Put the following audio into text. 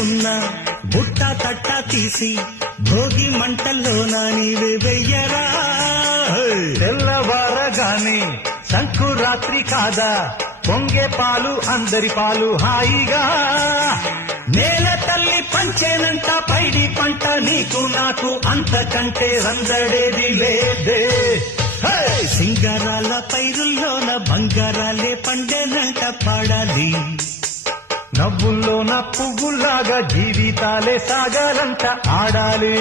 ఉన్న బుట్ట తట్ట తీసి భోగి మంటల్లోన నీవే వెయ్యరా. తెల్లవారగానే సంకురాత్రి కాదా పొంగే పాలు అందరి పాలు హాయిగా. నేల తల్లి పంచేనంట పైడి పంట నీకు నాకు అంతకంటే రందడేది లేదే. సింగారాల పైరుల్లోన బంగారాలే పండేనంట పాడాలి. నవ్వుల్లోన పువ్వుల్లాగా జీవితాలే సాగాలంట ఆడాలి.